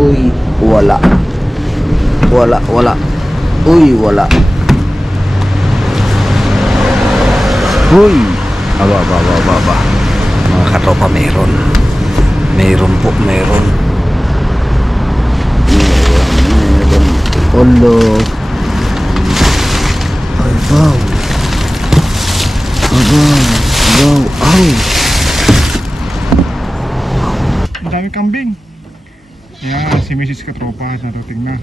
Uy, wala. Wala. Uy, wala. Uy. Aba. Mga katropa, meron. Meron po. Olo. Ay, wow. Ay. Ang dami kambing. Yan, si Mrs. Katropa narating na.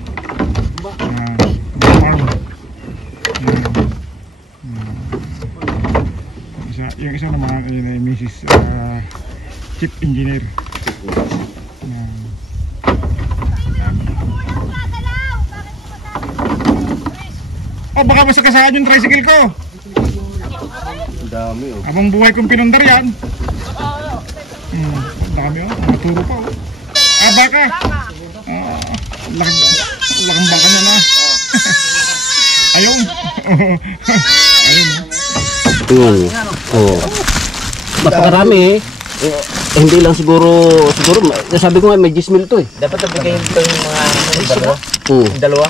Yan, farm. Yan. Yung isa naman ay Mrs. Chief Engineer. Yan. Oh, baka masakasaan yung tricycle ko. Ang dami oh. Abang buhay kong pinundar yan. Ang dami oh, maturo pa oh. Ah, baka. Lakang baka na na. Ayun. Ayun Oh. Napakarami eh. Hindi lang siguro sabi ko nga may 10 mil to eh. Dapat nabigayin ko yung mga dalawa. Dalawa.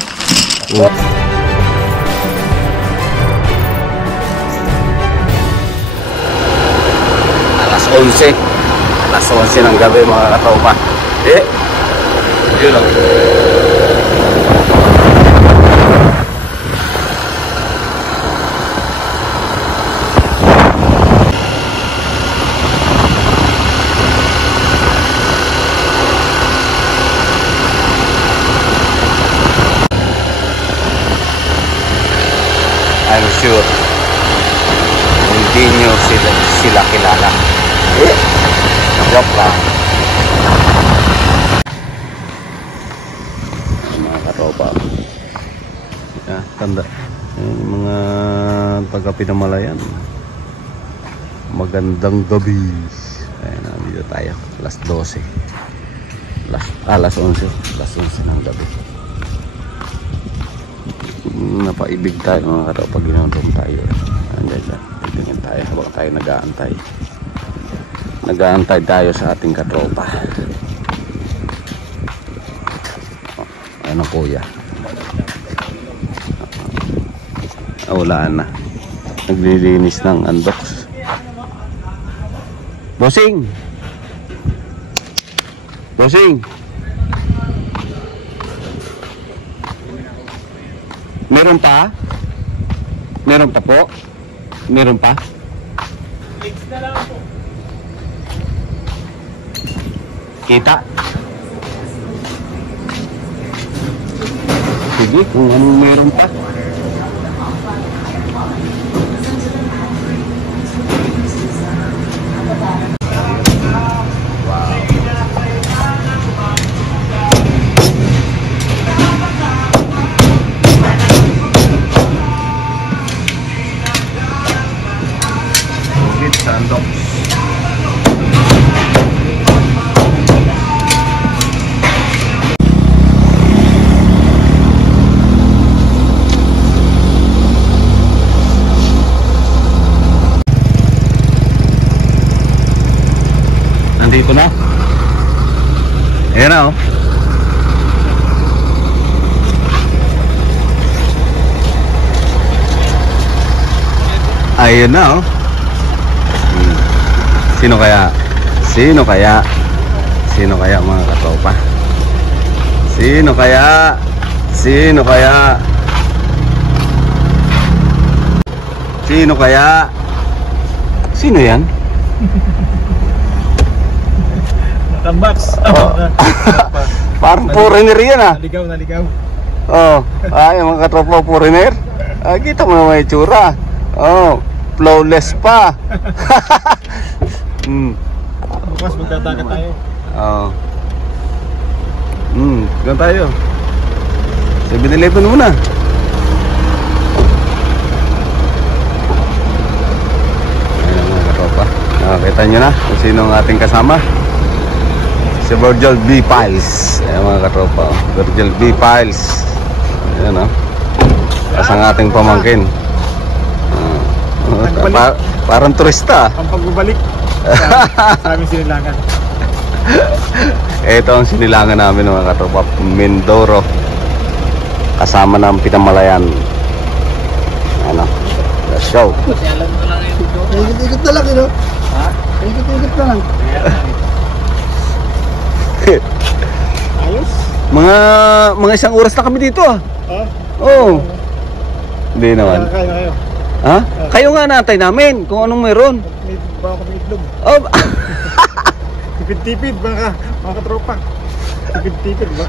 Alas 11 ng gabi mga katropa. Yun lang. I'm sure hindi nyo sila kilala. Joke lang. Mga katropa. Tanda. Yung mga taga-Pinamalayan. Magandang gabi. Ayan, dito tayo. Alas 12. Alas 11. Alas 11 ng gabi. Napaibig tayo mga katropa. Ginodong tayo. Andiyan. Tingin tayo habang tayo nag-aantay. Nag-aantay tayo sa ating katropa. Ano kuya? Wala na. Naglilinis ng unbox. Bossing! Meron pa? Meron pa po? Meron pa? Legs na lang po. Kita? Sige, kung anong meron pa. Sandok. Nandito na. Ayan na oh. Ayan na oh. Sino kaya mga katropa? Sino kaya? Sino yan? Tambaks. Parang foreigner yan ah. Naligaw. Oh, mga katropa foreigner. Kita mo naman yung tsura. Oh, flawless pa. Bukas magdadagat tayo. Oo. Ganun tayo. 7-Eleven muna. Ayan mga katropa. Nakakita nyo na kung sino ang ating kasama. Si Virgil B. Piles. Ayan mga katropa. Virgil B. Piles. Ayan o. As ang ating pamangkin. Parang turista. Ang pagbabalik sa aming sinilangan. Ito ang sinilangan namin mga katropa, Mindoro. Kasama ng Pinamalayan. Ano? Let's go. Pasyalan mo lang yung dito. Ikot-ikot na lang, no? Ha? Ikot-ikot na lang. Ayos. Mga isang oras na kami dito ah. Ha? Oo. Hindi naman. Kaya kayo. Ha? Kayo nga natay namin kung anong meron. May baka kami itlog. Oh. Tipid-tipid mga katropa. Tipid-tipid ba?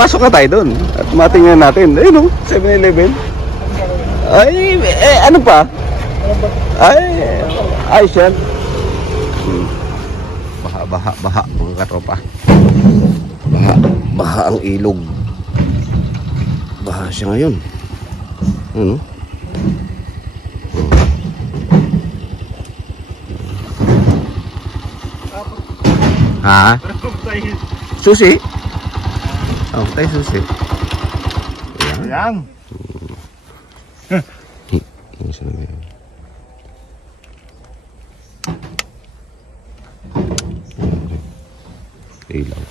Pasok ka tayo doon at matingnan natin. Ayun o, 7-Eleven. Ay, ano pa? Ay, ayos yan. Baha mga katropa. Baha ang ilog. Baha siya ngayon. Ano? Ha? Susi? Oh, tayo susi. Ayan. Ilaw.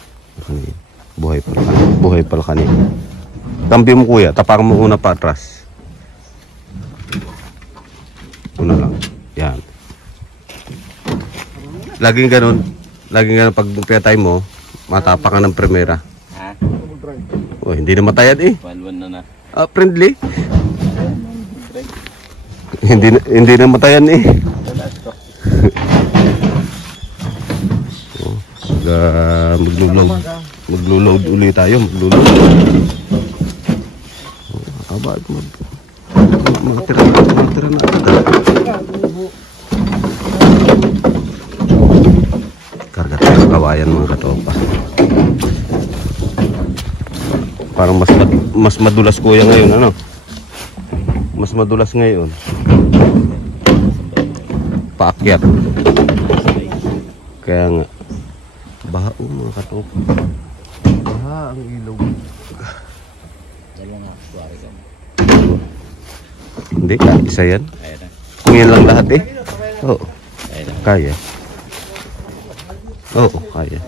Buhay pala kanina. Kampi mo kuya, tapakan mo una pa atras. Una lang. Yan. Laging ganun pag pinatay mo, matapakan ng primera. Ha? Oh, hindi na matayad eh. 1-1 na. Friendly. hindi na matayan eh. Oh, maglulod ulit tayo, maglulod. Oh, bakit magtira na karga tayo sa kawayan mga katropa. Parang mas madulas kuya ngayon, ano? Mas madulas ngayon. Paakyat. Kaya nga baha mga katropa. Baha ang ilog. Hindi, isa yan. Kung yan lang lahat eh. Oo. Kaya. Oo, kaya.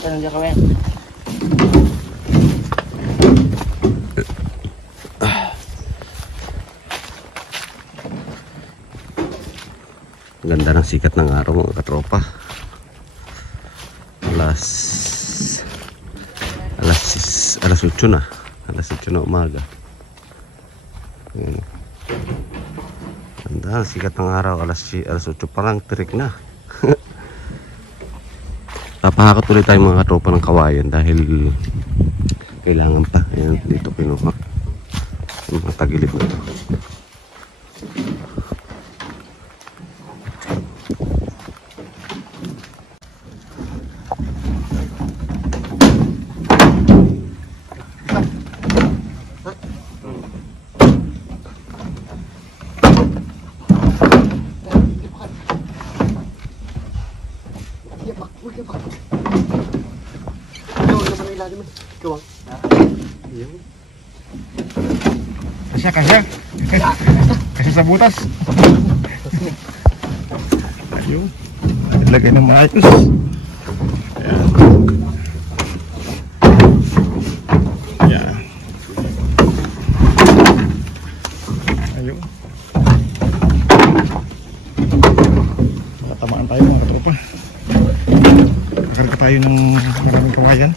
Saan dyan kami? Ganda ng sikat ng araw mga katropa. Alas 8 na. Alas 8 na umaga. Ayan. Ganda ng sikat ng araw. Alas 8 pa lang, tirik na. Papahakot ulit tayo mga katropa ng kawayan dahil kailangan pa. Ayan, dito kinuha. Yung mga tagilid na ito. Kasi sa butas. Ayun. Ilagay ng maayos. Ayan. Ayun. Matamaan tayo mga katropa. Kakarga tayo ng maraming kawayan.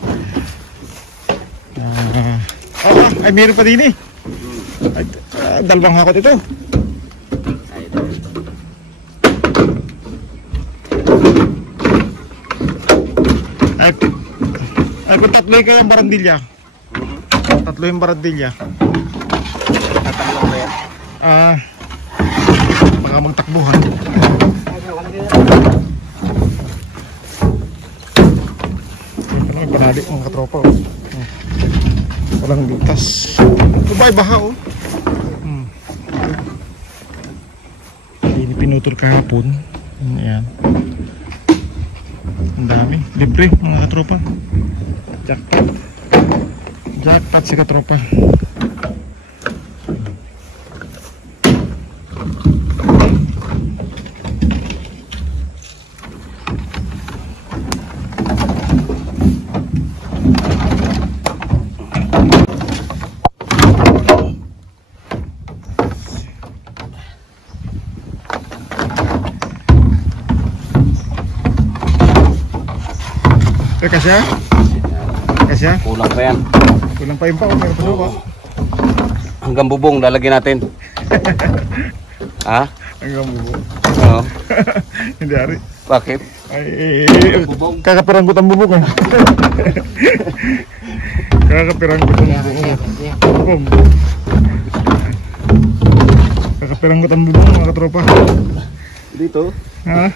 Ay meron pa din eh. Dalawang hakot ito. Ay kung tatlo yung barandilya. Tatlo yung barandilya. Tatanggol ba yan? Baka magtakbuhan. Ito na, panali mga katropa. Walang butas. Ito baha oh. Hindi pinutol kahapon. Ayan. Ang dami. Libre mga katropa. Jackpot. Jackpot si katropa. Kasya? Kasya? Kulang pa yan. Kulang pa yun pa. Meron pa ba? Hanggang bubong lalagyan natin. Ha? Hanggang bubo. Oo. Hindi ari. Bakit? Ay, kakapiranggot ang bubong ah. Kakapiranggot ang bubong. Kakapiranggot ang bubong mga katropa. Dito? Ha?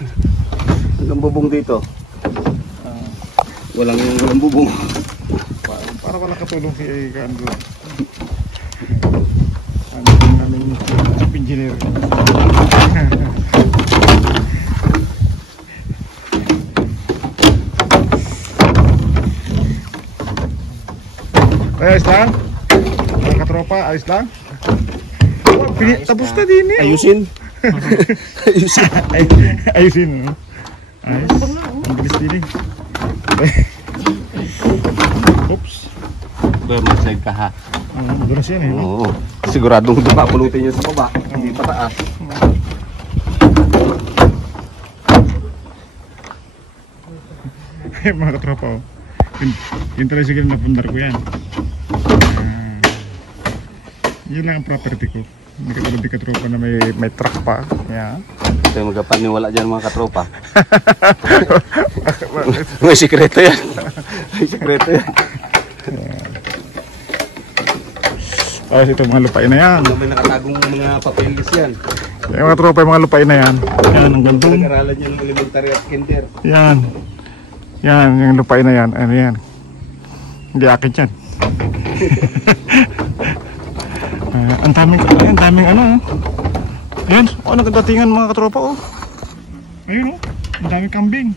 Hanggang bubong dito. Walang bubong. Para pala katulong si Kando. Ano namin chief engineer. Ayos lang? Mga katropa, ayos lang? Tapos na din eh. Ayusin. Ayusin. Ayusin. No? Ayos. Ang bilis din eh. Oops. Doon mag-side ka ha. Dulas yan eh. Oo. Siguradong dumapulutin yun sa baba. Hindi pa taas. Mga katropa oh. Yung tricycle na pundar ko yan. Yun lang ang property ko. Hindi katulad di katropa na may truck pa. Yan. Ito yung magpapaniwala dyan mga katropa. May sikreto yan. May sikreto yan. Tapos ito mga lupain na yan. May nakatagong mga papeles yan. Yung mga tropa yung mga lupain na yan. Yan ang gandong. Nag-aralan yan ng elementary at kinder. Yan. Yan yung lupain na yan. Ano yan. Hindi akin yan. Ang daming ano. Yan. Ano kadatingan mga katropa oh. Ayun oh. Ang daming kambing.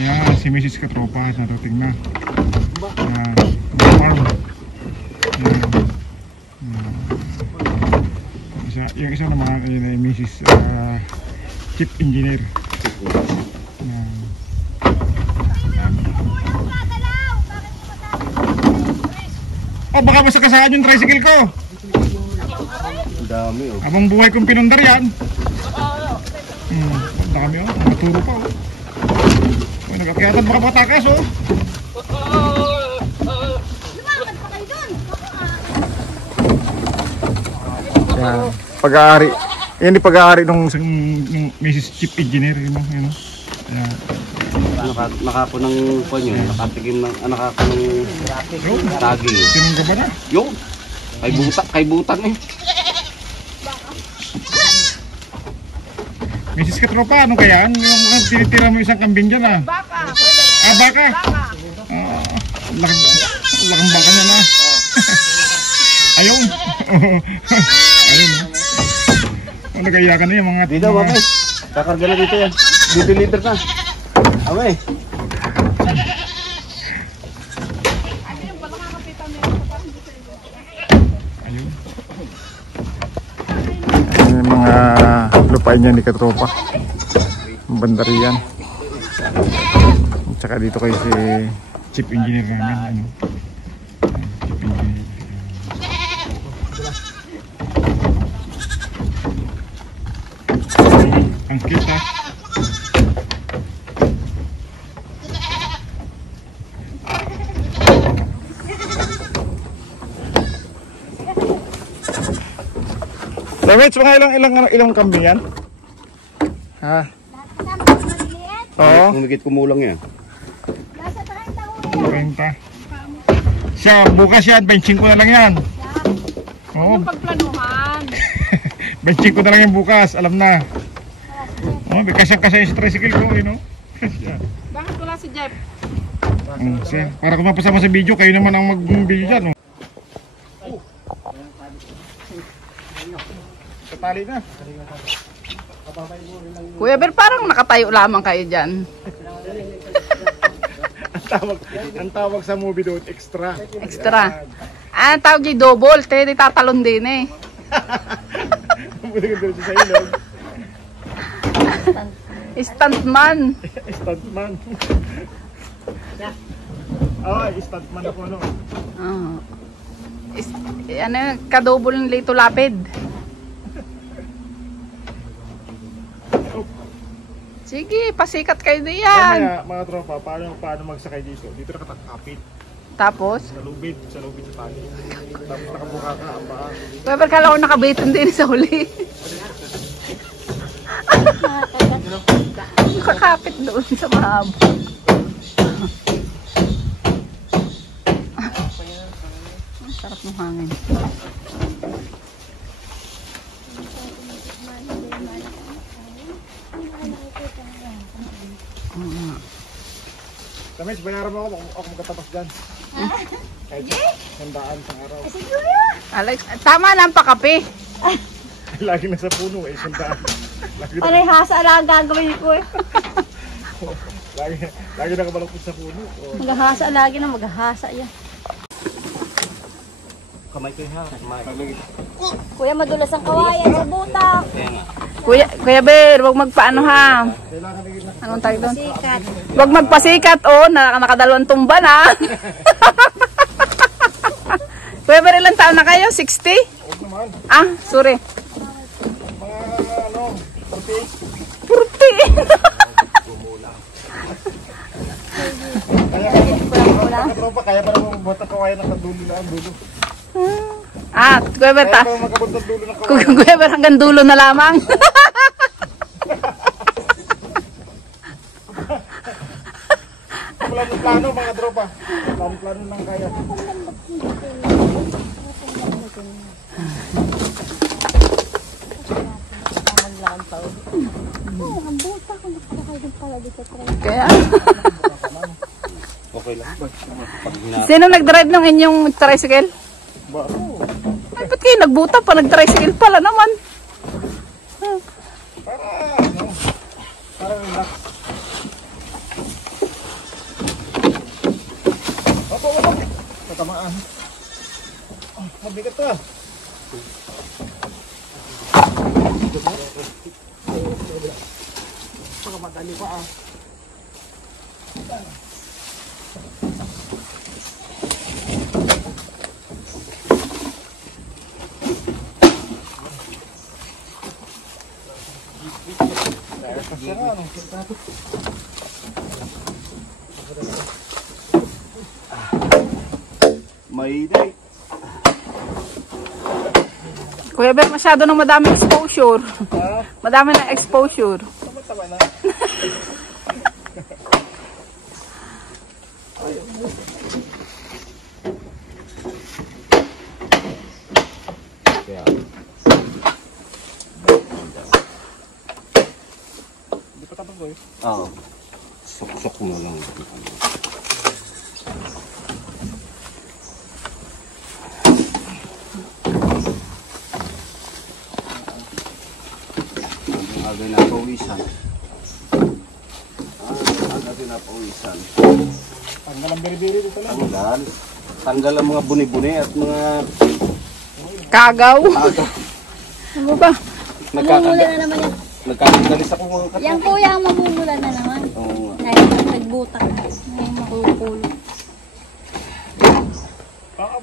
Yan. Si Mrs. Katropa narating na. Yan. Farm. Yan. Yung isa naman ay Mrs. Chief Engineer. Oh, baka masakasaan yung tricycle ko. Ang dami oh. Abang buhay kong pinundar yan. Ang dami oh. Maturo pa oh. Oh, nagkakyatan baka patakas oh. Yan. Pag-aari. Yan yung pag-aari ng Mrs. Chief Engineer. Yun, yun. Yan. Nakako ng panyo. Nakatigim ng nakako ng tagi. Sinong ka ba na? Yung kay butan eh. Mrs. Katropa, ano kaya? Yung tinitira mo isang kambing dyan ah. Baka. Ah, baka? Laking baka niya na. Ayun. Ayun. Oh, nagaya ka na yung mga... Dito, mamay. Kakarga na dito yan. 2 liter na. Amay. Ayun. Ayun yung mga lupain niya ni Katropa. Bandarian. At saka dito kayo si Chief Engineer namin. Ano? Chief Engineer. Ang kita. Lamits, mga ilang kambing yan? Ha? Oo. Kumikit kumulang yan. 20. Siya, bukas yan, benching ko na lang yan. Oo. Yung pagplanuhan. Benching ko na lang yan bukas, alam na. Oh, kasya sa tricycle ko, you know. Kasya. Bakit wala si Jeff? Siya, para kung mapasama sa video, kayo naman ang mag-video dyan. Oh. Katali na. Kuya Ber, parang nakatayo lamang kayo dyan. ang tawag sa movie doon, extra. Extra. Ah, tawag yung double. Di tatalon din eh. Buti ka doon sa ilog. Stuntman. Stuntman. Oh, stuntman ako ano. Oh. Ano, kadouble ng Lito Lapid. Si Sige, pasikat kayo diyan. Kaya mga tropa, paano magsakay dito? Dito nakatakapit. Tapos, Sa lubid sa tali. Tapos nakabuka ka ang paa. Weber, kala ko nakabitin din sa huli. Nakakapit doon sa mahaba. Ang sarap ng hangin. Kamis, bayaran mo ako magkatapos dyan. Kahit 100 sa araw. Alex, tama na ang pakape. Lagi na sa puno eh, 100. Parehasa lang gagawin ko eh. Lagi na kabalakot sa puno. Oh. Maghahasa lagi na maghahasa yan. Kamay ko ha. Kamay. Kuya, madulas ang kawayan sa butak. Kuya Ber, wag magpaano ha. Anong tawag doon? Sikat. Wag magpasikat, oh. Nakadalawang tumba na. Kuya Ber, ilang taon na kayo? 60? Huwag naman. Ah, sorry. Mga ano, 48. 40. Mga tropa, kaya pa naman bota kawayan ng dulo na ang dulo. Ah, Kuya Ber, Kaya pa naman makabot ng dulo ng kawayan. Kuya Ber, hanggang dulo na lamang. Plano mga tropa. Plano lang kaya. Kaya, Okay lang. sino nag-drive ng inyong tricycle? Ba, ano? Ay, ba't kayo nagbuta pa? Nag-tricycle pala naman. Para relax. Opo. Natamaan. Mabigat to ah. Pagkamadali pa ah. Mayday. Kuya Ber, masyado nang madaming exposure. Madami na exposure. Tama na. Hindi pa tapos boy. Oo. Sok-sok mo lang. Agay na pawisan. Agay na pawisan. Tanggal ang biri-biri dito lang. Tanggal. Tanggal ang mga buni-buni at mga Kagaw. aga. Ano ba? Mamumula na naman yan. Nagkakagalis ako mga kato. Yan kuya ang mamumula na naman. Oo nga. Dahil nagbutak. Ngayon makukulo.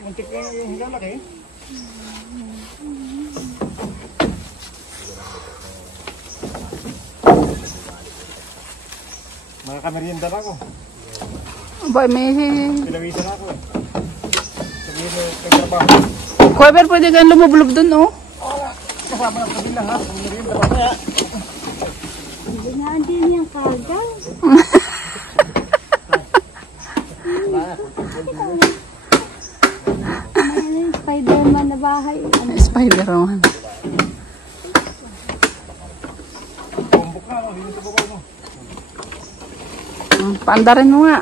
Muntik na yung lalaki. Makakameryenda na ako. Ba, may... Pinawisan ako eh. Sabihin mo, nagtrabaho. Kuya Ber, pwede kayong lumublob dun, oh. Kasama ng kabila ha. Merienda pa kaya. Ganyan din yung kagaw. Ano yung Spider-Man na bahay? Ano? Spider-Man. Bumbok na, no? Dito sa bukal mo. Paandarin mo nga.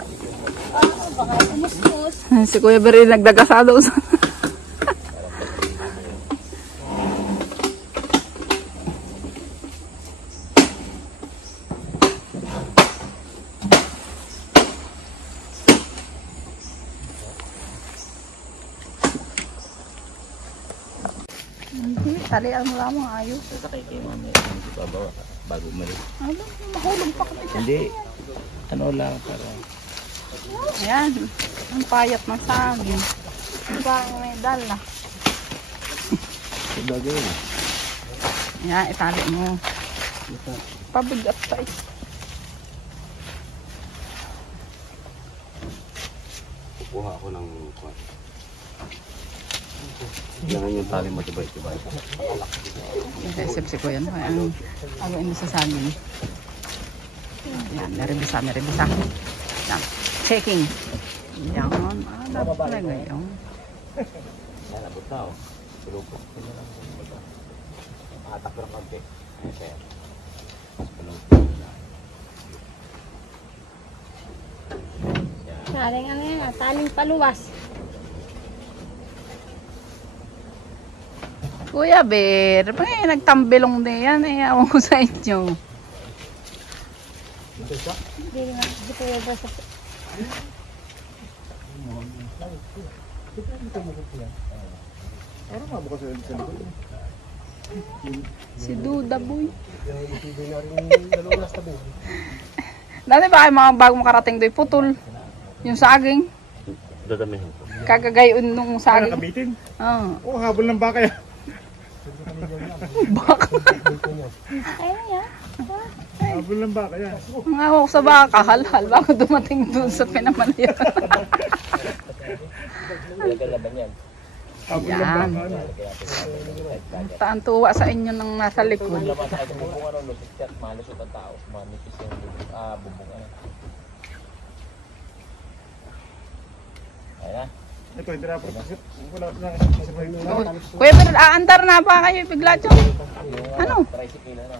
Baka umus-us. Si Kuya Ber, nagdagasado. Talian mo lamang, ayos. Sasakay kayo mamaya. Hindi pa bawa ka bago umalis. Ano, mahulog pa kami. Hindi. Ano lang para. Ayan, ang payat ng saging. Ang bagay may dala. Sabagay. Ayan, itali mo. Pabigat pa eh. kuha ako ng yan yung tali matibay-tibay. Isip si Kuya, no? Ang awin mo sa saging. Yan, merebisa. Yan, checking. Yan, dapat talaga yun. Yan, abot na oh. Sulupot ko na lang. Hatak ko ng konti. Ayan siya. Taling ano yan, taling paluwas. Kuya Bear, nagtambilong din yan. Ewan ko sa inyo. Hindi naman, hindi ko yung basta. Si Duda Boy. Dati ba kayo mga bago makarating do'y putol? Yung saging. Dadamihan ko. Kagagayon nung saging. Nakabitin. Oo. Oh, habol ng baka yan. Baka. Ayun yan. Habol ng baka yan. Ang ako sa baka, hal-hal bago dumating doon sa Pinamalayan. Laban yan. Habol ng Yan. baka. Taan tuwa sa inyo ng nasa likod. Laman sa akin bubong ano, lusot at malusot ang tao. Manipis yung bubong ano. Ayan na. Ito, hindi na po. Wala na. Kuya, pero aandar na ba kayo bigla dyan? Ano? Tricycle na.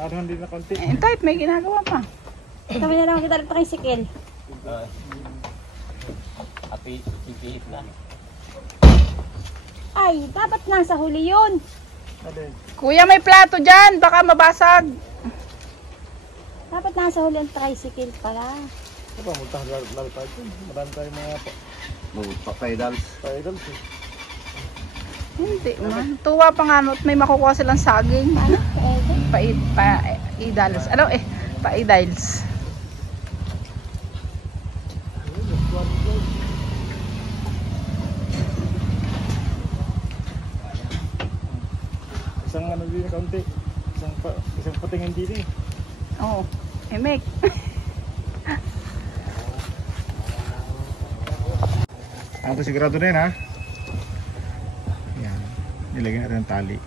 Ano, hindi na konti. Eh, type, may ginagawa pa. Kami na naman kita rin tricycle. Pipihit na. Ay, dapat nasa huli yun. Kuya, may plato dyan. Baka mabasag. Dapat nasa huli ang tricycle pala. Ito, magtagal tayo. Marami tayong mga Papay-dals. pa-idols. Hindi man. Tuwa pa nga no, at may makukuha silang saging. Ano? Pwede. Pa-idals. Ano eh? Pa-idals. Isang ano din na kaunti. Isang patingin din eh. Oo. Emek. Ito sigurado na yun ha. Yan. Nilagyan natin ng tali.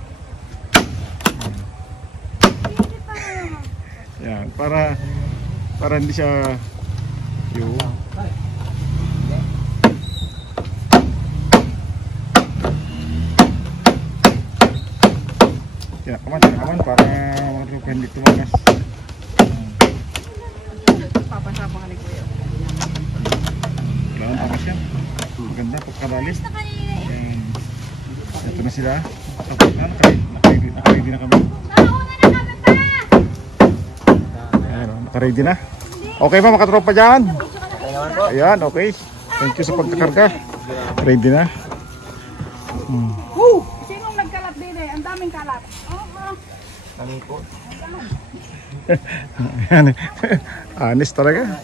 Yan. Para hindi siya yung kinakaman para marupa hindi tumagas. Papasapang ka ni Kuya. Wala nang takas yan. Maganda pagkaralis. Ito na sila. Naka-ready na kami. Ayan, naka-ready na. Okay ba mga katropa dyan? Ayan, okay. Thank you sa pagkakarga. Ready na. Sinong nagkalat din eh? Ang daming kalat. Ayan. Honest talaga.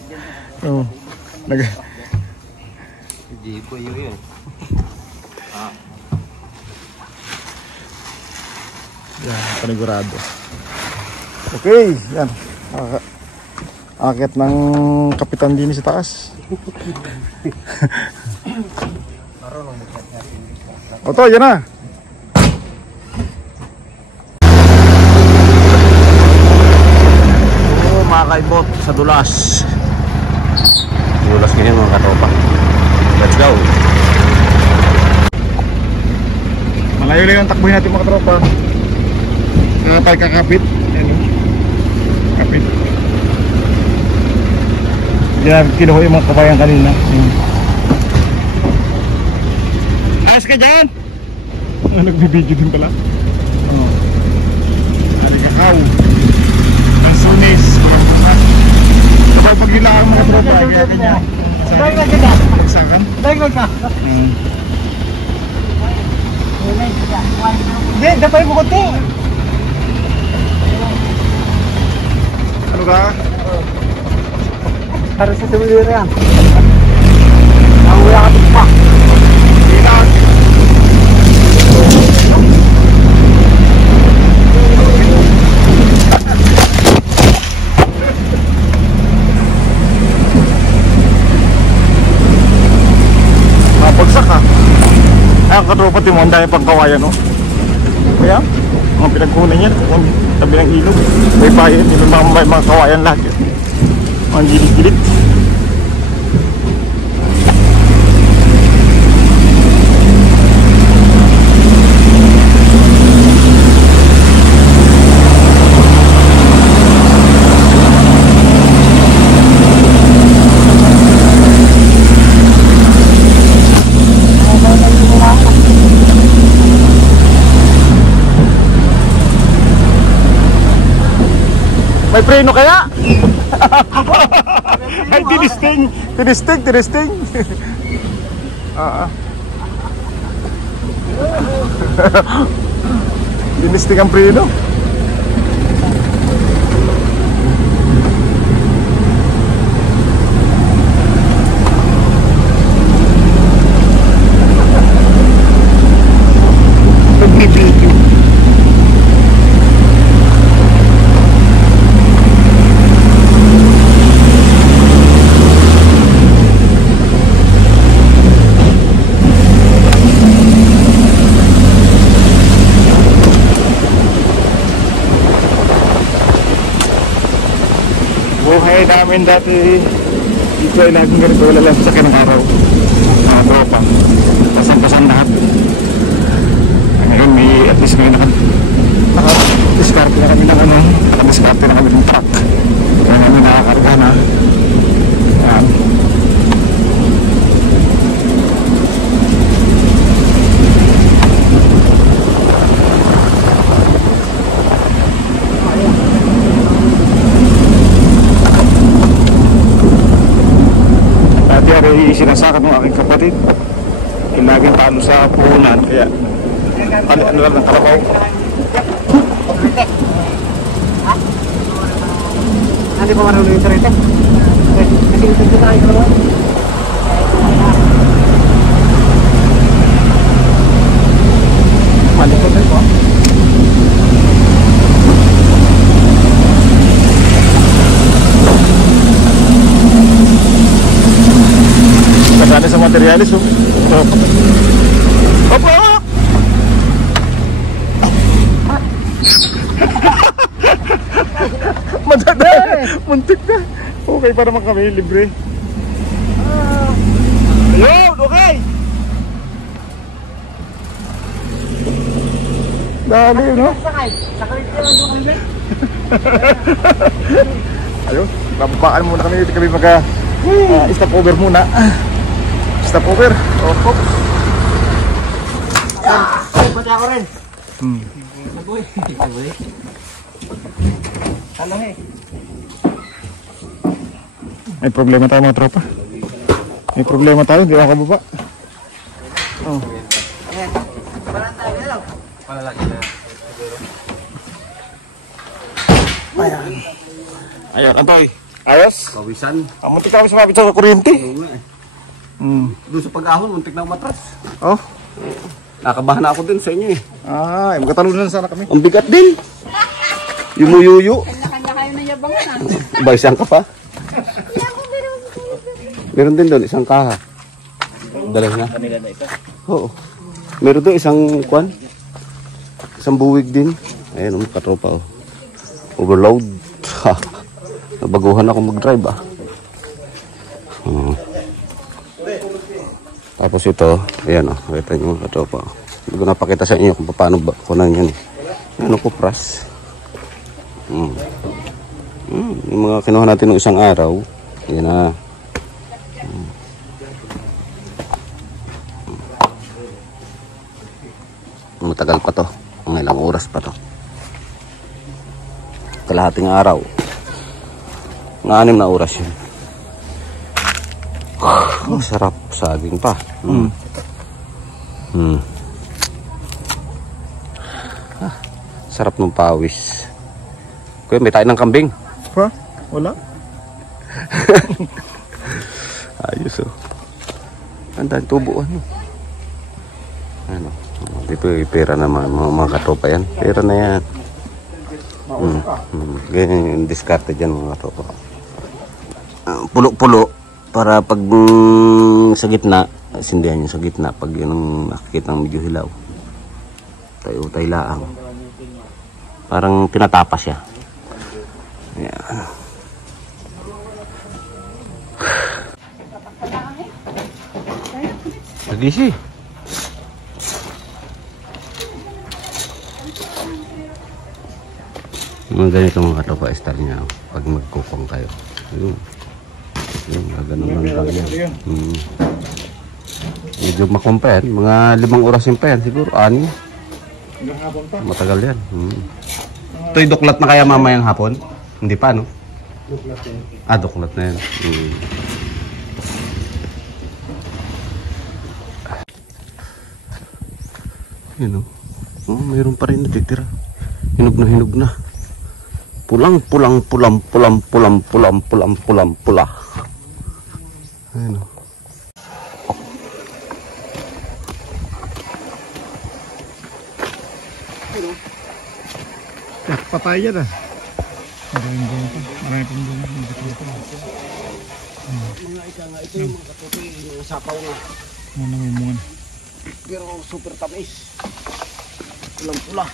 Oh. Hindi po yun. Yan, panigurado. Okay, yan. Akit ng kapitan din sa taas. Oto, yan na. Mga kaibot sa dulas. Dulas ngayon mga katropa. Let's go. Malayo lang yung takbuhin natin mga tropa. Tayo kakapit. Ayan o. Kapit. Yan, kinuha yung mga kabayan kanina. Ayos ka dyan! Nagbibideo din pala. Oo. Aligakaw. Ang sunis. Kapag paghilaan mga tropa. Kaya kanya. Pagsakan. Dagdag ka. Hindi, dapat mo konti. Ano ka? Para sa tumulira yan. Nawala ka pa. Ilan? katropa, timo, ang dami pang kawayan, no? Kaya, mga pinagkunan yan, tabi ng ilog. May bayan, may mga kawayan lahat yan. Mga gilid-gilid. May preno kaya? Ay, tinisting. Tinisting ang preno. Nagbibidyo. Buhay namin dati dito ay laging ganito, wala lang sa ng araw, mga tropa, pasang-pasang lahat. Ngayon may at least ngayon naka-discarte na kami ng naka-discarte na kami ng truck, kaya namin nakakarga na. Yan. Sinasakad ng aking kapatid, laging talo sa puhunan, kaya ano lang ng kalabaw. Hindi pa marunong yung sarito. Kasi ito tayo kalabaw. Malikot rin po. Kasana sa materialis, oh. Opo! Madada! Muntik na! Okay pa naman kami, libre. Ayun! Okay! Dali, no? Sakay ka lang doon kami. Ayun, babaan muna kami. Hindi kami stop over muna. Stop over. Oh, Pati ako rin. Nabuhay. Talong eh. May problema tayo mga tropa. May problema tayo, hindi ako kababa. Oh. Ayan. Ayun, Antoy. Ayos? Pawisan. Muntik na kami sumapit sa kuryente. Doon sa pag-ahon, muntik na umatras. Oh. Nakabahan ako din sa inyo eh. Magkatalunan sana kami. Ang bigat din. Yumuyuyo. Kanya-kanya kayo na yabangan. Baisang ka pa. Meron din doon, isang kaha. Dalawa na. Oo. Meron doon isang kwan. Isang buwig din. Ayan, katropa. Overload. Nabaguhan ako mag-drive Tapos ito, ayan kita nyo katropa. Hindi ko napakita sa inyo kung paano ba kunan yan. Ano ko pras. Yung mga kinuha natin ng isang araw. Ayan na. Matagal pa to. Mga ilang oras pa to. Kalahating araw. Mga 6 na oras yun. Sarap saging pa. Sarap ng pawis. Kuya, may tayo ng kambing. Ha? Wala? Ayos Ang dahil tubo ano. Dito pera naman mga katropa yan. Pera na yan. Ganyan yung diskarte dyan mga katropa. Pulo-pulo para pag sa gitna sindihan yun sa gitna pag yun ang nakikita ng medyo hilaw. Tayo-tay laang. Parang tinatapas siya. Yan. Nagisi. Mga ganito mga katopa style niya pag magkukong kayo. Yun. Yun, gano'n lang yan. Medyo makumpare. Mga 5 oras yung pa yan. Siguro 6. Matagal yan. Ito'y duklat na kaya mamayang hapon? Hindi pa, no? Duklat yan. Duklat na yan. Yun, no? Mayroon pa rin natitira. Hinog na. Pulang. Ayun, no? Patay yan ah. Marami pang bunga. Mga ika nga, ito yung mga katukoy, yung sapaw nga. Mga namumungan. Pero super tamis. Pulang-pula.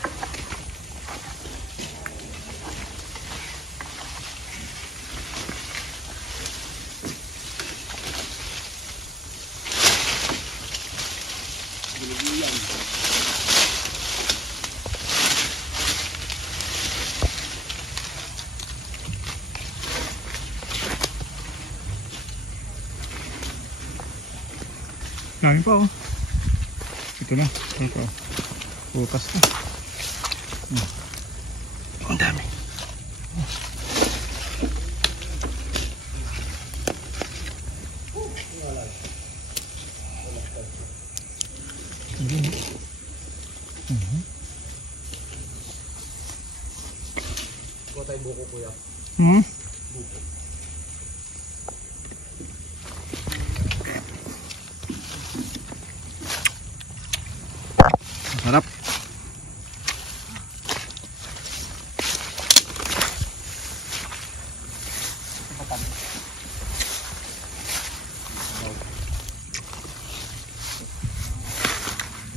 Dami pa oh. Ito na. Ito. Bukas na. Ang dami. Kuha tayo buko kuya. Buko. Sarap.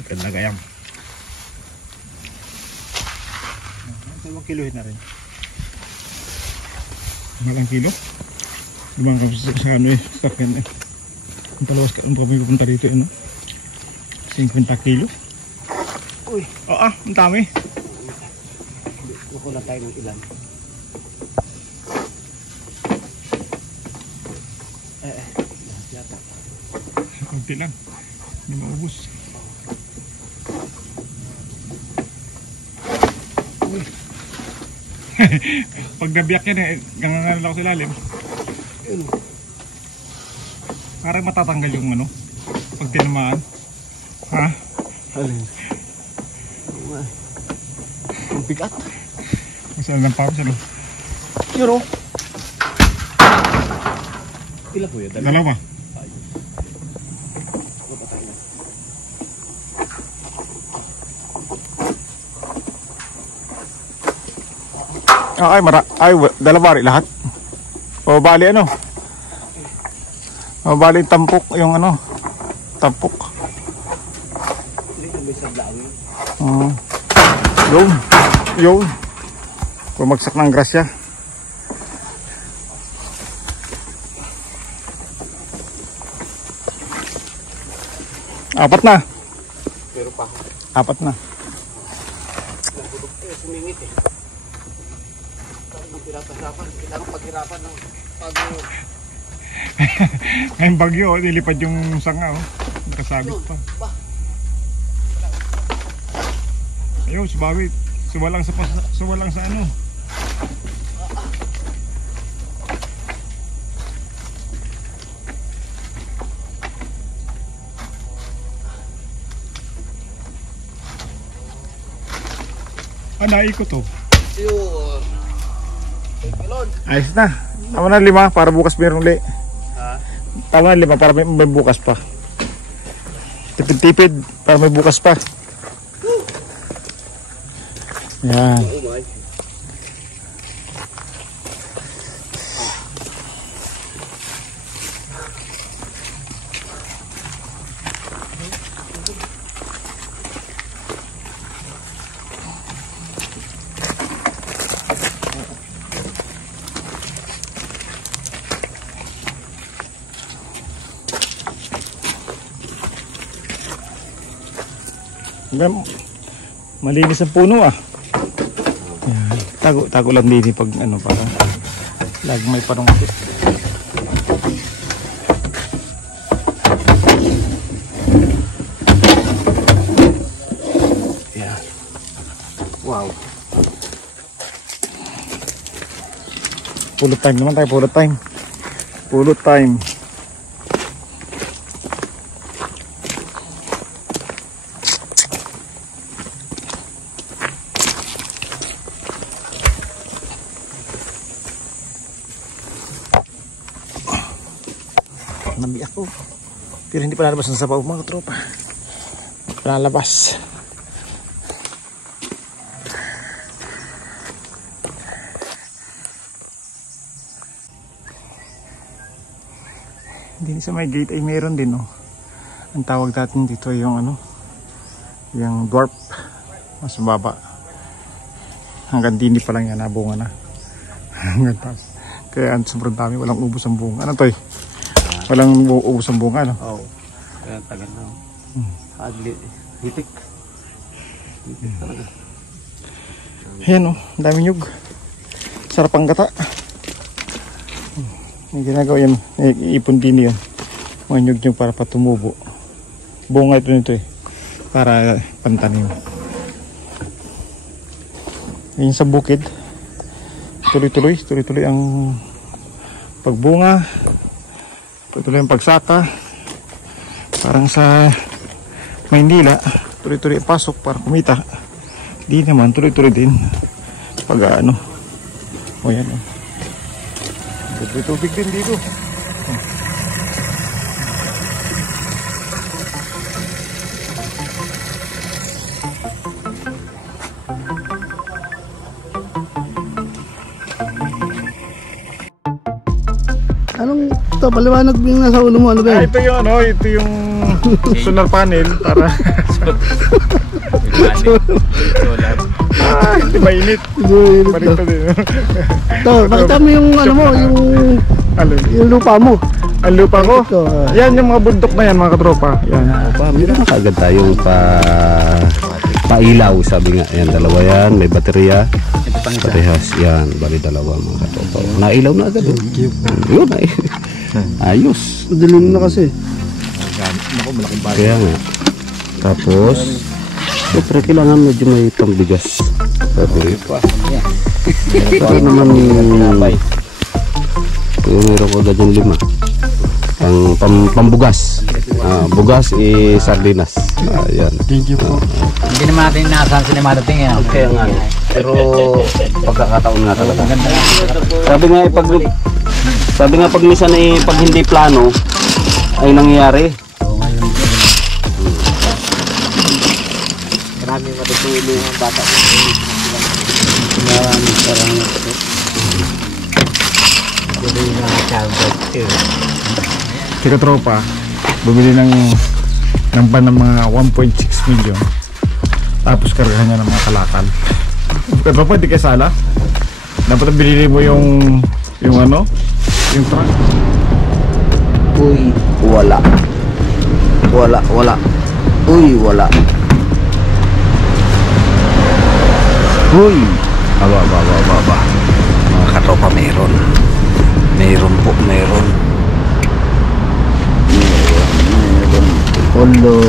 Ganda gayam. 1 kilohin na rin. Malang kilo? Lumang sa ano eh, sakyan eh. Ang palawas ka, ang pupunta rito eh, no? 50 kilo. Uy. Oo, ang dami. Nakuha tayo ng ilan. Yata. Kunti lang. Hindi maubos. Uy. Pag nabiyak yan eh, gangangalan ako sa ilalim. Yun. Parang matatanggal yung ano, pag tinamaan. Ha? Alin? Ang bigat. Masaya ng pawis ano? Yun o. Ilan po yun? Dalawa. Dalawa rin lahat. O bali ano? O bali tampok yung ano? Tampok. Yun. Pumagsak ng grasya. Apat na. Pero pa. Apat na. Sumingit eh. Kailangan paghirapan ng pag... Ngayon bagyo, nilipad yung sanga oh. Nakasabit pa. Ayun, subawit. Suwalang sa ano. Naikot to. Ayos na. Tama na 5 para bukas meron ulit. Tama na 5 para may bukas pa. Tipid-tipid para may bukas pa. Yan. Malinis ang puno ah. Yan. Tago lang din pag ano para lagmay panungkit. Yan. Wow. Pulot time naman tayo, pulot time. Pulot time. Nabi ako. Pero hindi pa lalabas ng sabaw mga tropa. Hindi pa lalabas. Hindi sa may gate ay meron din oh. Ang tawag natin dito ay yung ano, yung dwarf. Mas mababa. Hanggang dini pa lang yan, nabunga na. Hanggang taas. Kaya sobrang dami, walang ubos ang bunga. Ano to eh? Walang ubos ang bunga, no? Oo. Kaya tagal na. Hardly. Hitik. Hitik talaga. Ayan, oh. Ang dami nyug. Sarap ang gata. Yung ginagawa yan. Ipon din yun. Mga nyug-nyug para patumubo. Bunga ito nito eh. Para pantanim. Yung sa bukid. Tuloy-tuloy ang pagbunga. Tuloy ang pagsaka. Parang sa Maynila, tuloy-tuloy pasok para kumita. Di naman, tuloy-tuloy din pag ano. O yan o. Tubig din dito. Anong ito? Paliwanag yung nasa ulo mo. Ano ba yun? Ito yung ano, ito yung solar panel para Solar. hindi mainit. Balik din. Ito, pakita mo yung ano mo, yung lupa mo. Ang lupa ko. Ito, Yan yung mga bundok na yan mga katropa. Yan. Meron na kaagad tayong pailaw, sabi nga. Yan, dalawa yan. May baterya. Parehas. Yan, bali dalawa mga katoto. Nailaw na agad. Yun, ayos. dilim na kasi. Kaya nga. Tapos, siyempre kailangan medyo may pambigas. Sabi pa. Ito naman meron ko agad yung 5. Pambugas. Bugas sardinas. Ayan. Thank you po. Hindi naman natin inaasahan sila marating yan. Kaya nga. Pero pagkakataon nga talaga. Sabi nga pag minsan pag hindi plano ay nangyayari. Maraming matutulong ang bata. Maraming salamat po. Si katropa, bumili ng ban ng mga 1.6 million. Tapos kargahan niya ng mga kalakal. Katropa, hindi kayo sala. Dapat binili mo yung ano, yung truck. Uy, wala. Uy, wala. Uy, aba. Mga katropa, meron. Meron. Olo.